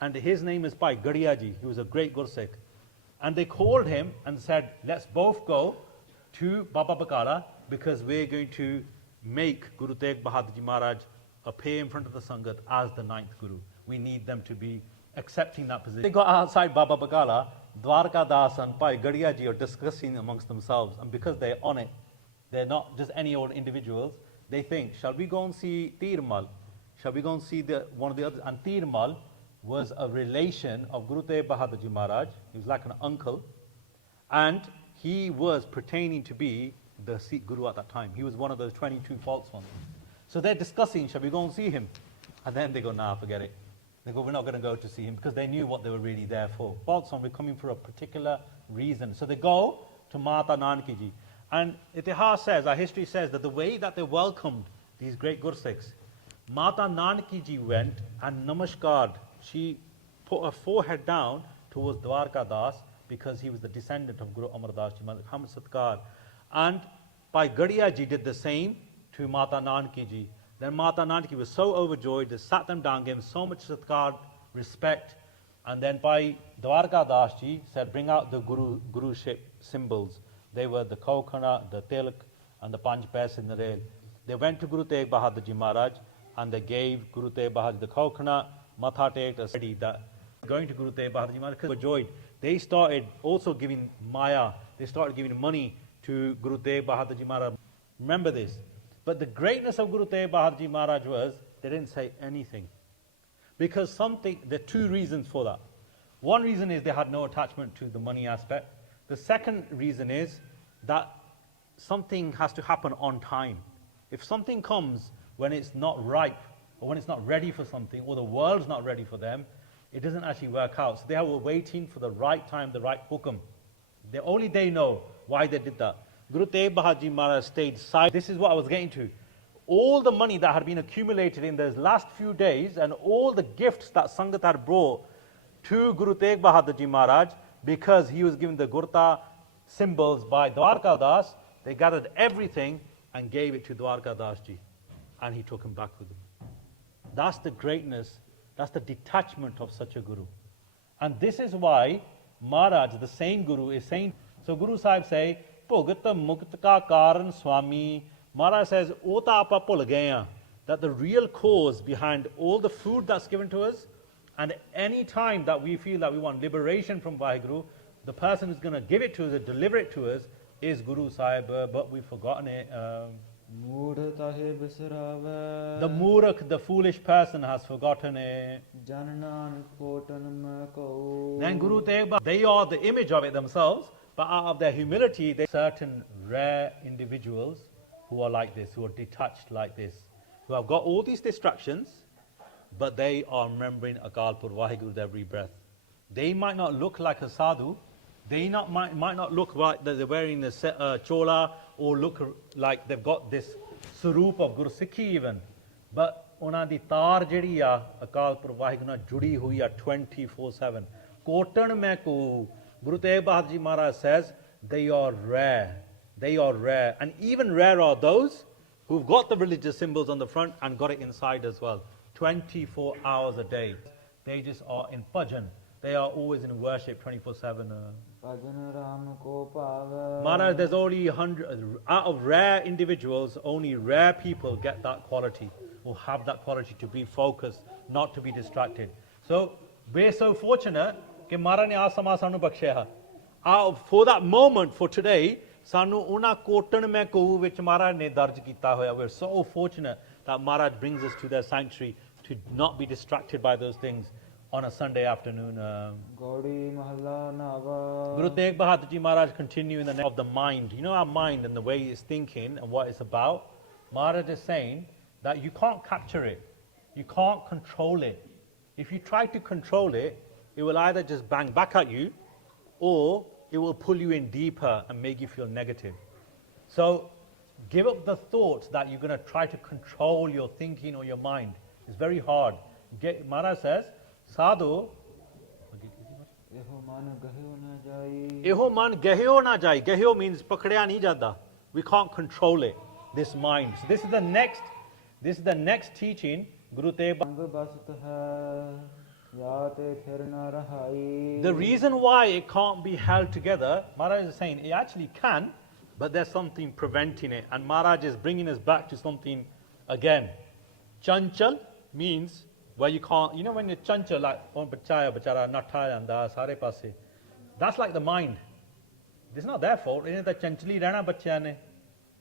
And his name is Bhai Gadiya Ji. He was a great Gursikh. And they called him and said, "Let's both go to Baba Bakala because we're going to make Guru Tegh Bahadur Ji Maharaj appear in front of the Sangat as the 9th Guru. We need them to be accepting that position." They got outside Baba Bakala, Dwarka Das and Bhai Gadiya Ji are discussing amongst themselves. And because they're on it, they're not just any old individuals, they think, shall we go and see Tirmal? Shall we go and see one of the others? And Tirmal was a relation of Guru Tegh Bahadur Ji Maharaj. He was like an uncle. And he was pertaining to be the Sikh Guru at that time. He was one of those 22 false ones. So they're discussing, shall we go and see him? And then they go, nah, forget it. They go, we're not going to go to see him, because they knew what they were really there for. False one, we're coming for a particular reason. So they go to Mata Nanaki Ji. And Itihas says, our history says, that the way that they welcomed these great Gursikhs, Mata Nanaki Ji went and namaskared. She put her forehead down towards Dwarka Das because he was the descendant of Guru Amar Das Ji Maharaj, Hamd Satkar. And Bhai Gadiya Ji did the same to Mata Nanaki Ji. Then Mata Nanaki was so overjoyed, they sat them down, gave him so much satkar, respect. And then Bhai Dwarka Das Ji said, bring out the Guruship symbols. They were the coconut, the tilak, and the panch paise in the rail. They went to Guru Tegh Bahadur Ji Maharaj and they gave Guru Tegh Bahadur the coconut, matha teked, ready that going to Guru Tegh Bahadur Ji Maharaj, because they were overjoyed. They started also giving maya, they started giving money to Guru Tegh Bahadur Ji Maharaj. Remember this. But the greatness of Guru Tegh Bahadur Ji Maharaj was, they didn't say anything. Because there are two reasons for that. One reason is they had no attachment to the money aspect. The second reason is that something has to happen on time. If something comes when it's not ripe, or when it's not ready for something, or the world's not ready for them, it doesn't actually work out. So they were waiting for the right time, the right hukum. Only they know why they did that. Guru Tegh Bahadur Ji Maharaj stayed silent. This is what I was getting to. All the money that had been accumulated in those last few days, and all the gifts that Sangat had brought to Guru Tegh Bahadur Ji Maharaj, because he was given the Gurta symbols by Dwarka Das, they gathered everything and gave it to Dwarka Das Ji. And he took him back with him. That's the greatness, that's the detachment of such a Guru. And this is why Maharaj, the same Guru, is saying, so Guru Sahib say, Bhogat Mukt Ka Karan Swami. Maharaj says, Ota Apa Bhul Gaye Haan, that the real cause behind all the food that's given to us, and any time that we feel that we want liberation from Vaheguru, the person who's going to give it to us, deliver it to us, is Guru Sahib, but we've forgotten it. Mood ਤਾਹੇ ਬਿਸਰਾਵੈ The Murak, the foolish person, has forgotten it. ਜਨ Nanak cotton ਮੈਂ Q Then Guru Tegh Bahadur, they are the image of it themselves, but out of their humility, they certain rare individuals who are like this, who are detached like this, who have got all these distractions, but they are remembering Akal Pur Vaheguru with every breath. They might not look like a sadhu, might not look like they're wearing the chola, or look like they've got this saroop of Guru Sikhi even, but ਉਹਨਾਂ ਦੀ ਤਾਰ ਜਿਹੜੀ ਆ ਅਕਾਲ ਪੁਰਖ ਵਾਹਿਗੁਰੂ ਨਾਲ ਜੁੜੀ ਹੋਈ ਆ 24/7 ਕੋਟਣ ਮੈਂ ਕੋ Guru Tegh Bahadur Ji Maharaj says they are rare and even rarer are those who've got the religious symbols on the front and got it inside as well 24 hours a day. They just are in bhajan, they are always in worship 24/7. ਭਜਨ ਰਾਮ ਕੋ ਭਾਵੈ Maharaj, there's only 100 out of rare individuals, only rare people get that quality or have that quality to be focused, not to be distracted. So we're so fortunate that Maharaj ne aa sama sanu bakshiya for that moment, for today sanu una kotan mein kau vich Maharaj ne darj kita hoya. We're so fortunate that Maharaj brings us to their sanctuary to not be distracted by those things on a Sunday afternoon. Gauri Mohalla ਨਾਵਾ Guru Tegh Bahadur Ji Maharaj continue in the name of the mind. You know our mind and the way it's thinking and what it's about. Maharaj is saying that you can't capture it. You can't control it. If you try to control it, it will either just bang back at you or it will pull you in deeper and make you feel negative. So give up the thoughts that you're going to try to control your thinking or your mind. It's very hard. Maharaj says, Sadhu, ਇਹੋ ਮਨ ਗਹਿਓ ਨਾ ਜਾਈ Eho man gehyo na jai. Gehyo means pakadya nahi jata. We can't control it. This mind. So this is the next teaching. Guru Tegh Bahadur. ਅੰਗ ਬਸਤ ਹੈ ਜਾਂ ਤੇ ਫਿਰ ਨਾ ਰਹਾਈ The reason why it can't be held together, Maharaj is saying it actually can, but there's something preventing it. And Maharaj is bringing us back to something again. Chanchal means where you can't, you know when you're chanchal, like on bachaya, bachara, natta janda, sare passe. That's like the mind. It's not their fault. It is the chanchali rehna bachya ne.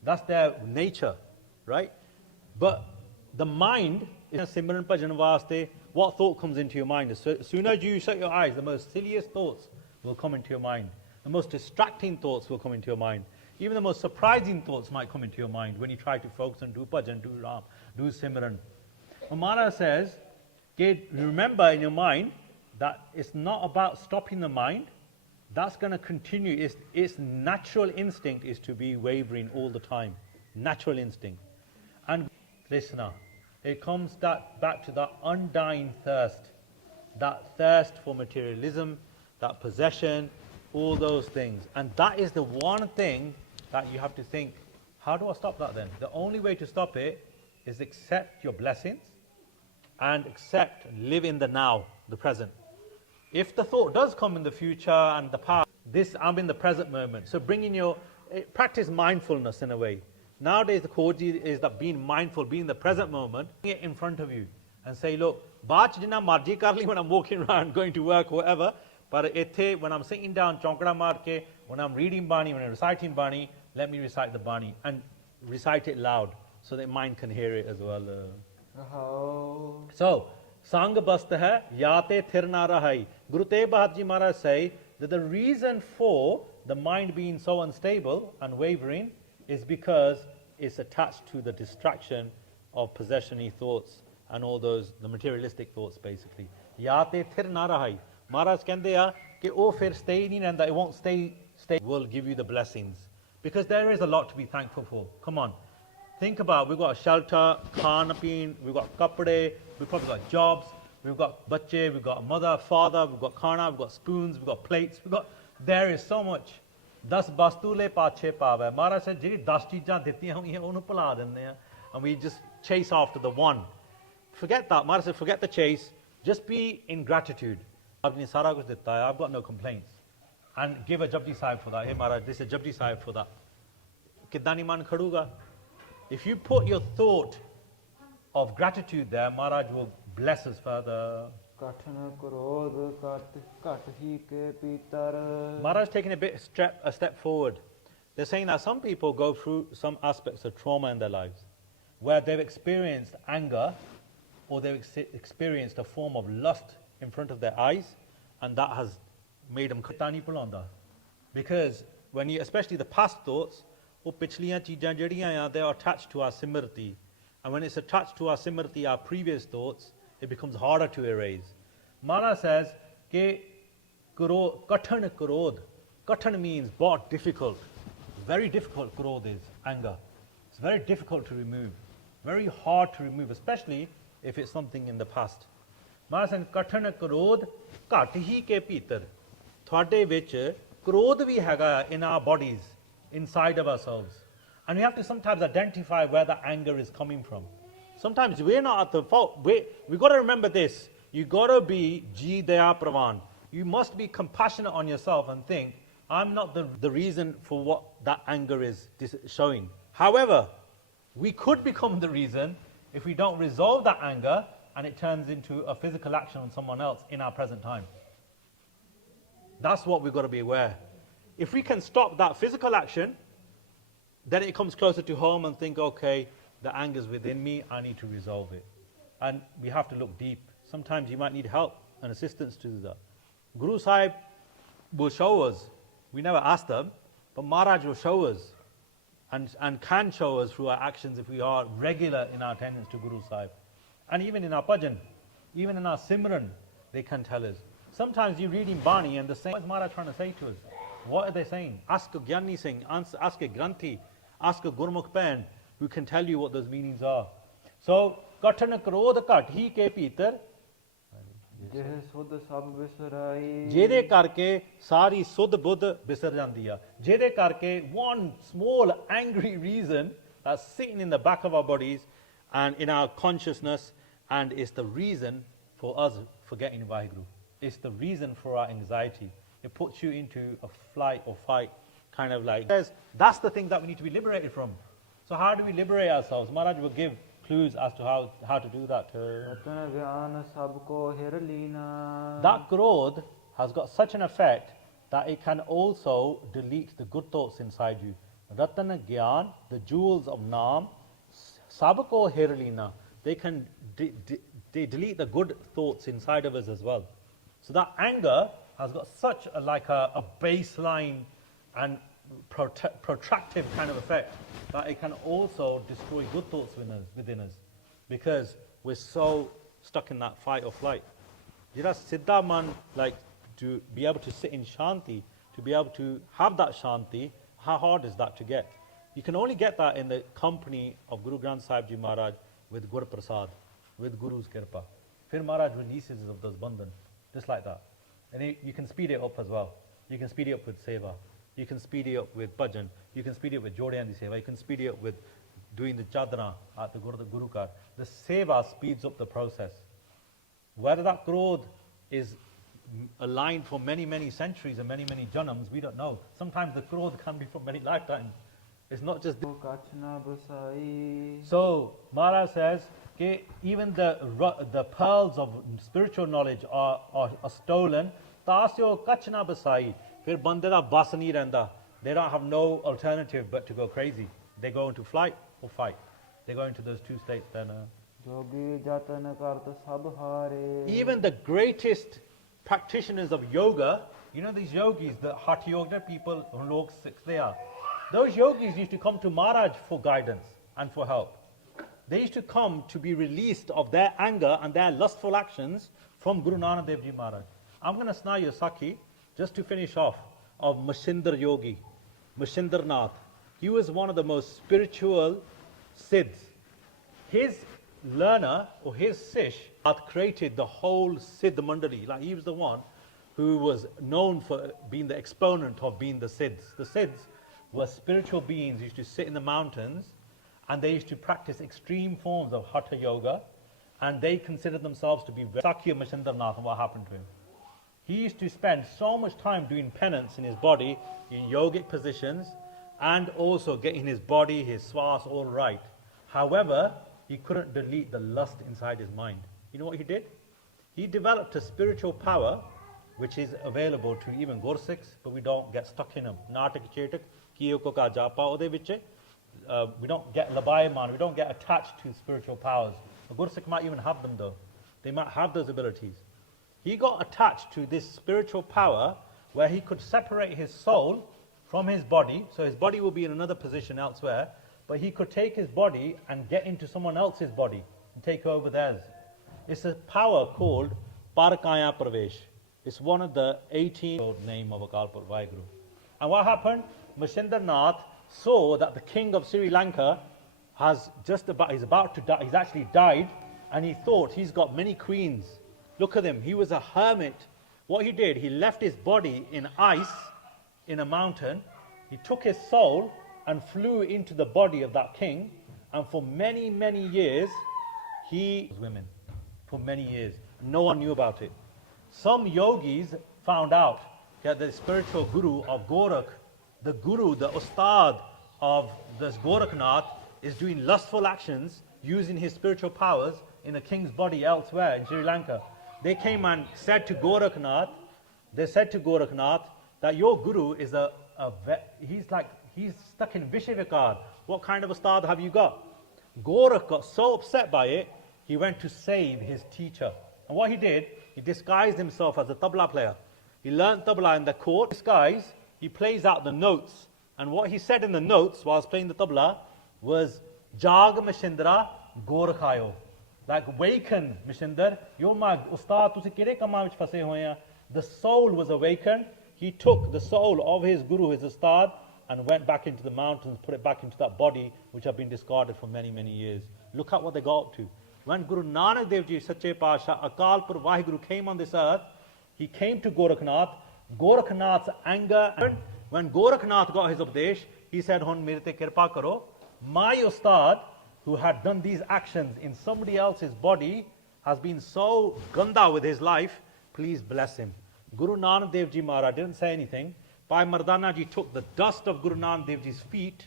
That's their nature, right? But the mind is Simran Bhajan Vaste. What thought comes into your mind? As soon as you shut your eyes, the most silliest thoughts will come into your mind. The most distracting thoughts will come into your mind. Even the most surprising thoughts might come into your mind when you try to focus on do Bhajan, do Ram, do Simran. Maharaj says, remember in your mind that it's not about stopping the mind. That's going to continue. Its natural instinct is to be wavering all the time. Natural instinct. And listener, it comes back to that undying thirst. That thirst for materialism, that possession, all those things. And that is the one thing that you have to think, how do I stop that then? The only way to stop it is accept your blessings and live in the now, the present. If the thought does come in the future and the past, I'm in the present moment. So practice mindfulness in a way. Nowadays the Koji is that being mindful, being in the present moment, bring it in front of you and say, look, baach jina marji karli when I'm walking around, going to work, whatever, but when I'm sitting down, chonkada marke, when I'm reading Bani, when I'm reciting Bani, let me recite the Bani and recite it loud so that mind can hear it as well. So, Sang bast hai, yate thir na rahai. Guru Tegh Bahadur Ji Maharaj say that the reason for the mind being so unstable and wavering is because it's attached to the distraction of possession-y thoughts and all those, the materialistic thoughts basically. Yate thir na rahai. Maharaj kende ya ki oh fir stay nahi rehanda, it won't stay, will give you the blessings. Because there is a lot to be thankful for. Come on. Think about, we've got shelter, khan peen, we've got kapde, we've probably got jobs, we've got bacche, we've got a mother, father, we've got khana, we've got spoons, we've got plates, there is so much. 10 bastu le pache paave. Maharaj said, jehdi 10 cheezaं dittiyan hoiyan onu bhula dinde ha, and we just chase after the one. Forget that. Maharaj said, forget the chase. Just be in gratitude. Aapne sara kuch ditta hai. I've got no complaints. and give a Japji Sahib for that. Hey Maharaj, this is a Japji Sahib for that. Kidani man khaduga. If you put your thought of gratitude there, Maharaj will bless us further. Maharaj taking a step forward. They're saying that some people go through some aspects of trauma in their lives where they've experienced anger or they've experienced a form of lust in front of their eyes, and that has made them khatani pulanda. Because when you, especially the past thoughts, they are attached to our simrti. And when it's attached to our simrti, our previous thoughts, it becomes harder to erase. Mala says, ke kathan krodh. Kathan means बहुत difficult. Very difficult krodh is anger. It's very difficult to remove. Very hard to remove, especially if it's something in the past. Mala says, kathan krodh kat hi ke pitar. Thwade vich krodh vi haga in our bodies, inside of ourselves. And we have to sometimes identify where the anger is coming from. Sometimes we're not at the fault. We've got to remember this. You've got to be Ji Daya Pravan. You must be compassionate on yourself and think, I'm not the reason for what that anger is showing. However, we could become the reason if we don't resolve that anger and it turns into a physical action on someone else in our present time. That's what we've got to be aware. If we can stop that physical action, then it comes closer to home and think, okay, the anger's within me, I need to resolve it. And we have to look deep. Sometimes you might need help and assistance to do that. Guru Sahib will show us. We never ask them, but Maharaj will show us and can show us through our actions if we are regular in our attendance to Guru Sahib. And even in our bhajan, even in our simran, they can tell us. Sometimes you read in Bani and the same, what is Maharaj trying to say to us? What are they saying? Ask a Gyani Singh, ask a Granthi, ask a Gurmukh Pen who can tell you what those meanings are. So, kathan krodh kat hi ke pitar, ਜਿਹਦੇ ਕਰਕੇ ਸਾਰੀ ਸੁੱਧ ਬੁੱਧ ਬਿਸਰ ਜਾਂਦੀ ਆ ਜਿਹਦੇ ਕਰਕੇ one small angry reason that's sitting in the back of our bodies and in our consciousness, and it's the reason for us forgetting Vaheguru. It's the reason for our anxiety. It puts you into a flight or fight kind of like. That's the thing that we need to be liberated from. So how do we liberate ourselves? Maharaj will give clues as to how to do that. That krodh has got such an effect that it can also delete the good thoughts inside you. Ratana Gyan, the jewels of Naam, Sabko Hirlina, they can they delete the good thoughts inside of us as well. So that anger has got such a baseline and protractive kind of effect that it can also destroy good thoughts within us because we're so stuck in that fight or flight. Jira Siddha man, like to be able to sit in Shanti, to be able to have that Shanti, how hard is that to get? You can only get that in the company of Guru Granth Sahib Ji Maharaj with Gur Prasad, with Guru's Kirpa. Fir Maharaj releases of those bandhan, just like that. And you can speed it up as well. You can speed it up with Seva. You can speed it up with bhajan. You can speed it up with Jodhyandi Seva. You can speed it up with doing the chadra at the Guru Kar. The Seva speeds up the process. Whether that krodh is aligned for many, many centuries and many, many janams, we don't know. Sometimes the krodh can be for many lifetimes. It's not just... So, Maharaj says, okay, even the pearls of spiritual knowledge are stolen. Tasyo kachna basai. Fir bande da bas nahi rehanda. They don't have no alternative but to go crazy. They go into flight or fight. They go into those two states then. Even the greatest practitioners of yoga, you know these yogis, the Hatha Yoga people, log six they are. Those yogis used to come to Maharaj for guidance and for help. They used to come to be released of their anger and their lustful actions from Guru Nanak Dev Ji Maharaj. I'm going to snai you Sakhi, just to finish off, of Mashindar Yogi, Mashindar Nath. He was one of the most spiritual Siddhs. His learner, or his Sish, had created the whole Siddh Mandali. Like he was the one who was known for being the exponent of being the Siddhs. The Siddhs were spiritual beings who used to sit in the mountains and they used to practice extreme forms of Hatha Yoga, and they considered themselves to be Sakya Mashindar Nath. And what happened to him? He used to spend so much time doing penance in his body, in yogic positions, and also getting his body, his swas all right. However, he couldn't delete the lust inside his mind. You know what he did? He developed a spiritual power which is available to even Gursikhs, but we don't get stuck in them. Natak chetak, kiyo ko ka japa ode viche. We don't get labayaman, we don't get attached to spiritual powers. A Gursikh might even have them though. They might have those abilities. He got attached to this spiritual power where he could separate his soul from his body, so his body will be in another position elsewhere, but he could take his body and get into someone else's body and take over theirs. It's a power called Parakaya Pravesh. It's one of the 18 name of Akal Purkh Vaheguru. And what happened? Mashinder Nath saw that the king of Sri Lanka he's about to die, he's actually died, and he thought he's got many queens. Look at him, he was a hermit. What he did, he left his body in ice in a mountain, he took his soul and flew into the body of that king, and for many, many years, he was women. For many years. No one knew about it. Some yogis found out that the spiritual guru of Gorakh, the guru, the ustad of this Gorakhnath, is doing lustful actions using his spiritual powers in a king's body elsewhere in Sri Lanka. They came and said to Gorakhnath, that your guru is he's stuck in Vishavikar. What kind of ustad have you got? Gorakh got so upset by it, he went to save his teacher. And what he did, he disguised himself as a tabla player. He learned tabla in the court. Disguise, he plays out the notes. And what he said in the notes whilst playing the tabla was, Jag Mashindra Gorakhayo. Like, waken Mashinder, you're my ustad, tusi kire kama vich phase hoye hain. The soul was awakened. He took the soul of his guru, his ustad, and went back into the mountains, put it back into that body which had been discarded for many, many years. Look at what they got up to. When Guru Nanak Dev Ji, Sache Pasha, Akal Purkh Vaheguru came on this earth, he came to Gorakhnath. Gorakhnath's anger, when Gorakhnath got his Upadesh, he said, Hun mere te kirpa karo. My ustad, who had done these actions in somebody else's body, has been so ganda with his life, please bless him. Guru Nanak Dev Ji Maharaj didn't say anything. Bhai Mardana Ji took the dust of Guru Nanak Dev Ji's feet,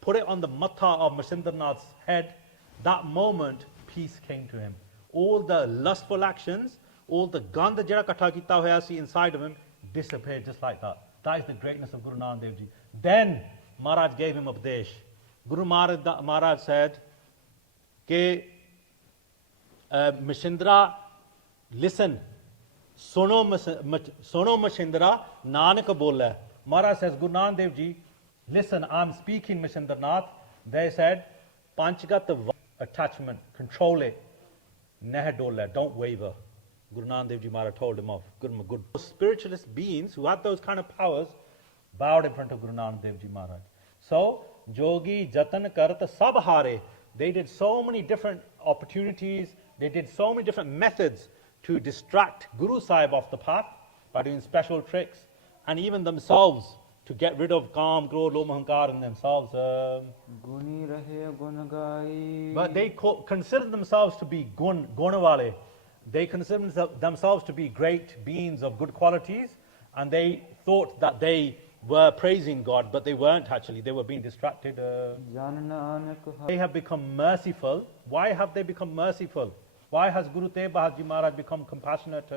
put it on the matha of Mashindranath's head. That moment, peace came to him. All the lustful actions, all the gandha jara katha kita hoya si inside of him disappeared just like that. That is the greatness of Guru Nanak Dev Ji. Then Maharaj gave him Upadesh. Guru Maharaj said, Ke Mashindra, listen, Sono Mashindra, Nanak bola. Maharaj says, Guru Nanak Dev Ji, listen, I'm speaking Mashindranath. They said, Panchgat attachment, control it. Neh dola, don't waver. Guru Nanak Dev Ji Maharaj told him off. Good. Spiritualist beings who had those kind of powers bowed in front of Guru Nanak Dev Ji Maharaj. So, Jogi Jatan Karat Sab Hare. They did so many different opportunities, they did so many different methods to distract Guru Sahib off the path by doing special tricks, and even themselves to get rid of Kam, Krodh, Lobh, Ahankar in themselves. But they considered themselves to be gunawale. They considered themselves to be great beings of good qualities, and they thought that they were praising God, but they weren't actually. They were being distracted. They have become merciful. Why have they become merciful? Why has Guru Tegh Bahadur Maharaj become compassionate?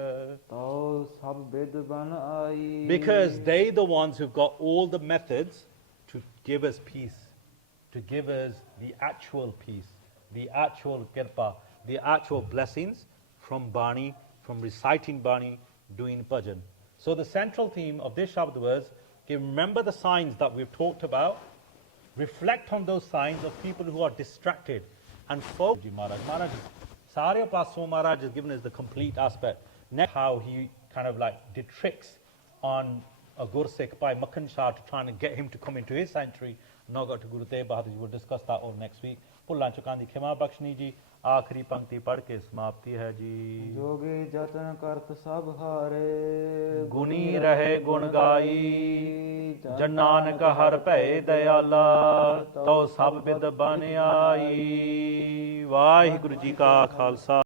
Because they the ones who've got all the methods to give us peace, to give us the actual peace, the actual kirpa, the actual blessings from Bani, from reciting Bani, doing bhajan. So the central theme of this Shabd was, remember the signs that we've talked about, reflect on those signs of people who are distracted, and focus. Maharaj Sarya Paso Maharaj has given us the complete aspect. Next, how he kind of like did tricks on a Gursikh by Makhan Shah to try and get him to come into his sanctuary. Now got to Guru Tegh Bahadur. We'll discuss that all next week. Pullan Chukandi Khema Bakshni ji. आखिरी पंक्ति पढ़ के समाप्ति है जी। जोगी जतन करत सब हारे, गुनी रहे गुण गाई, जन नानक हर भय दयाला, तो सब बिद बन आई। वाहिगुरु जी का खालसा।